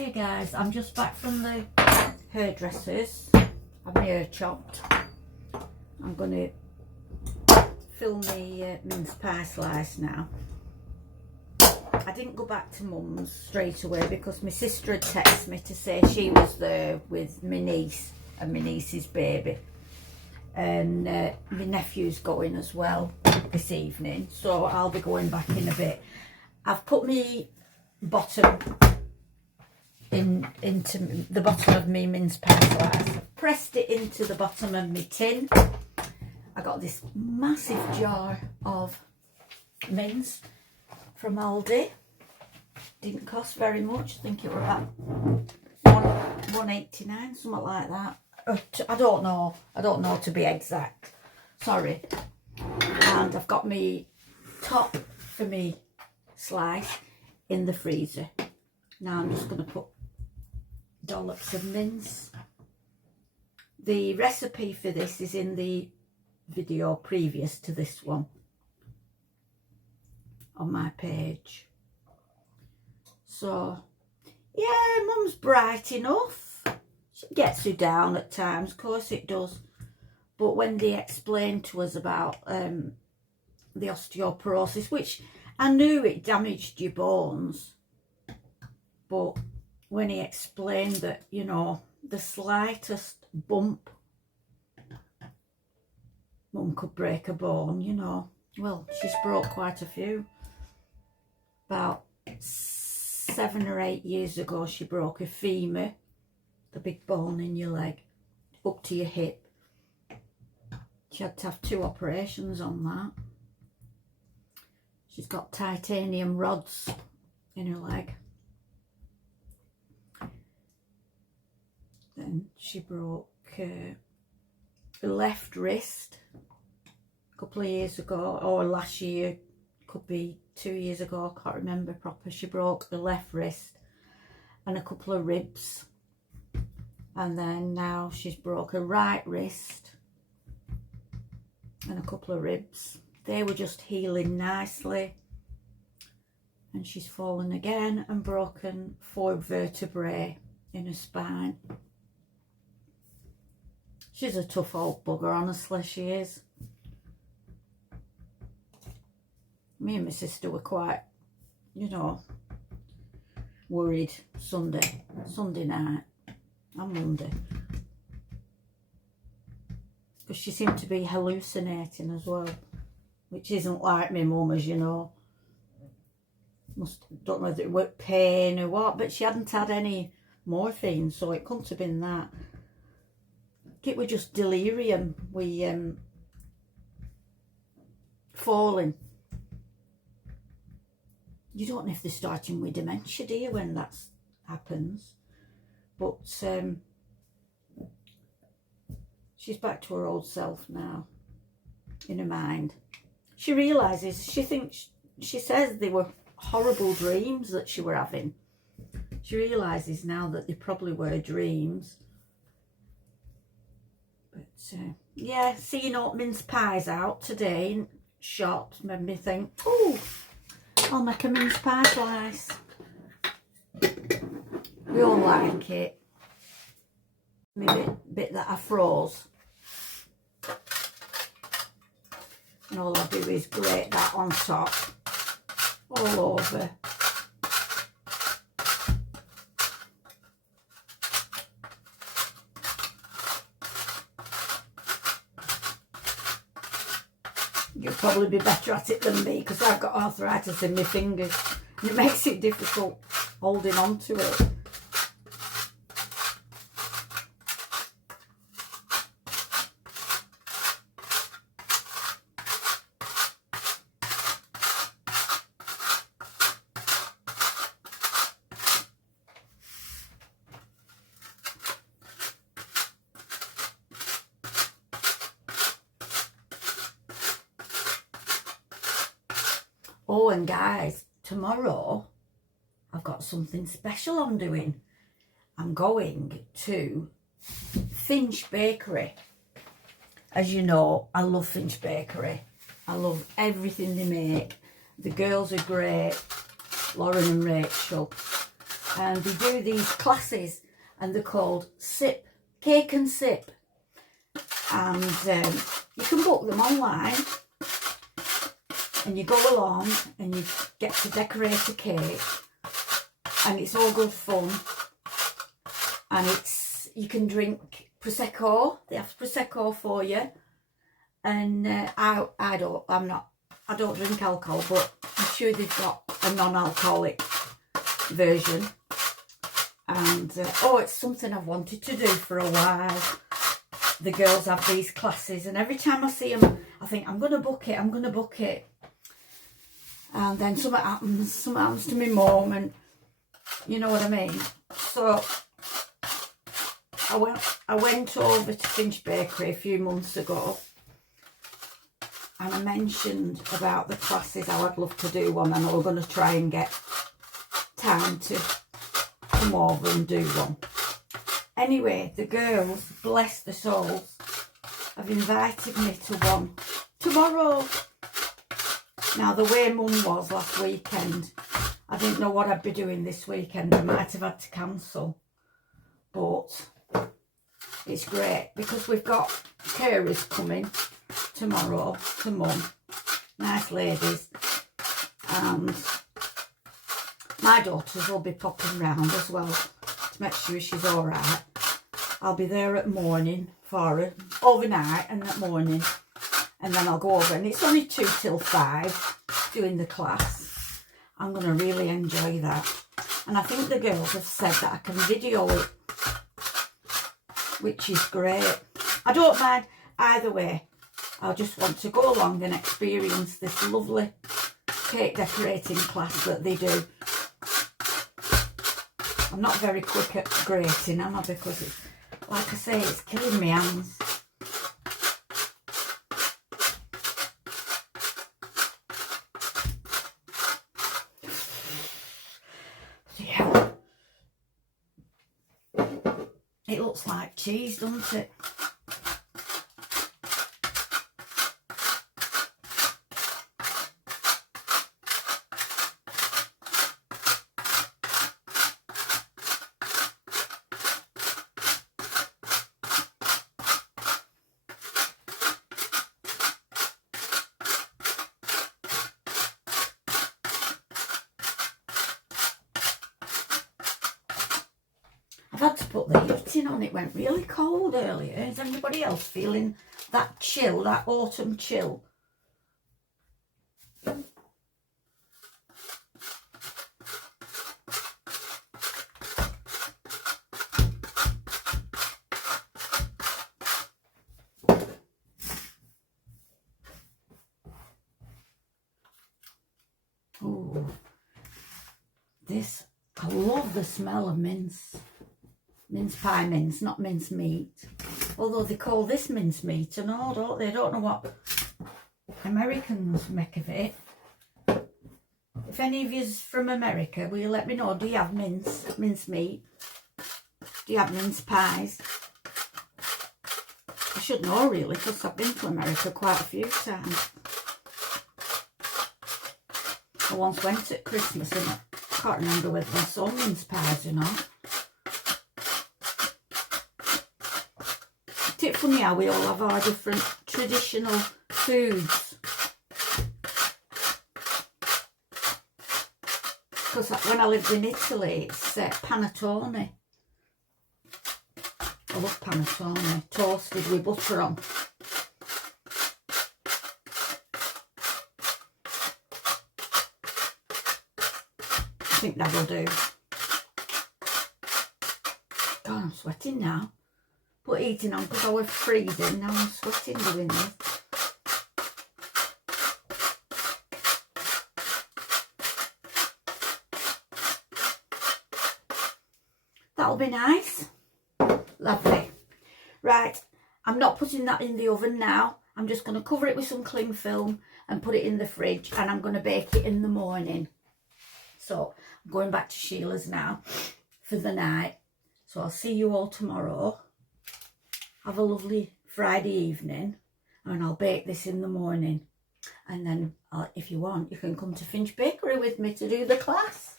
Hey guys, I'm just back from the hairdressers. I've my hair chopped. I'm going to film the mince pie slice now. I didn't go back to mum's straight away because my sister had texted me to say she was there with my niece and my niece's baby. And my nephew's going as well this evening, so I'll be going back in a bit. I've put my bottom into the bottom of my mince pie slice. I've pressed it into the bottom of my tin. I got this massive jar of mince from Aldi. Didn't cost very much. I think it was about £1.89, something like that. I don't know to be exact. Sorry. And I've got my top for me slice in the freezer. Now I'm just going to put dollops of mince. The recipe for this is in the video previous to this one on my page. So yeah, mum's bright enough. She gets you down at times, of course it does. But when they explained to us about the osteoporosis, which I knew it damaged your bones, but when he explained that, you know, the slightest bump, mum could break a bone, you know. Well, she's broke quite a few. About 7 or 8 years ago, she broke a femur, the big bone in your leg, up to your hip. She had to have 2 operations on that. She's got titanium rods in her leg. Then she broke her left wrist a couple of years ago, or last year, could be 2 years ago, I can't remember proper. She broke the left wrist and a couple of ribs. And then now she's broke her right wrist and a couple of ribs. They were just healing nicely. And she's fallen again and broken 4 vertebrae in her spine. She's a tough old bugger, honestly, she is. Me and my sister were quite, you know, worried Sunday night and Monday. Because she seemed to be hallucinating as well, which isn't like my mum, as you know. Don't know whether it was pain or what, but she hadn't had any morphine, so it couldn't have been that. It was just delirium. We falling. You don't know if they're starting with dementia, do you, when that happens? But she's back to her old self now, in her mind. She realises, she says they were horrible dreams that she were having. She realises now that they probably were dreams. But yeah, seeing all mince pies out today in shops made me think, oh, I'll make a mince pie slice. We all like it. Maybe a bit that I froze. And all I do is grate that on top, all over. You'll probably be better at it than me because I've got arthritis in my fingers and it makes it difficult holding on to it. Oh, and guys, tomorrow I've got something special I'm doing. I'm going to Finch Bakery. As you know, I love Finch Bakery. I love everything they make. The girls are great, Lauren and Rachel. and they do these classes, and they're called Cake and Sip, and you can book them online, and you go along and you get to decorate a cake, and it's all good fun, and you can drink Prosecco. They have Prosecco for you, and I don't drink alcohol, but I'm sure they've got a non-alcoholic version, and it's something I've wanted to do for a while. The girls have these classes, and every time I see them I think I'm going to book it, and then something happens to me mum, and you know what I mean. So I went over to Finch Bakery a few months ago, and I mentioned about the classes, how I'd love to do one, and I was going to try and get time to come over and do one. Anyway, the girls, bless their souls, have invited me to one tomorrow. Now, the way mum was last weekend, I didn't know what I'd be doing this weekend. I might have had to cancel, but it's great because we've got carers coming tomorrow to mum, nice ladies, and my daughters will be popping round as well to make sure she's all right. I'll be there at morning for her, overnight and at morning, and then I'll go over, and it's only 2 till 5 doing the class. I'm going to really enjoy that, and I think the girls have said that I can video it, which is great. I don't mind either way. I just want to go along and experience this lovely cake decorating class that they do. I'm not very quick at grating, am I? Because it's, like I say, it's killing me hands. Yeah. It looks like cheese, doesn't it? I've had to put the heating on. It went really cold earlier. Is anybody else feeling that chill, that autumn chill? Oh, this, I love the smell of mince. Mince pie mince, not mince meat. Although they call this mince meat and all, don't they? I don't know what Americans make of it. If any of you's from America, will you let me know? Do you have mince meat? Do you have mince pies? I should know really, because I've been to America quite a few times. I once went at Christmas and I can't remember whether I saw mince pies or not. Isn't it funny how we all have our different traditional foods? Because when I lived in Italy, it's panettone. I love panettone, toasted with butter on. I think that'll do. God, I'm sweating now. Put heating on because I was freezing. Now I'm sweating doing this. That'll be nice. Lovely. Right, I'm not putting that in the oven now. I'm just going to cover it with some cling film and put it in the fridge, and I'm going to bake it in the morning. So I'm going back to Sheila's now for the night. So I'll see you all tomorrow. Have a lovely Friday evening, and I'll bake this in the morning. And then if you want, you can come to Finch Bakery with me to do the class.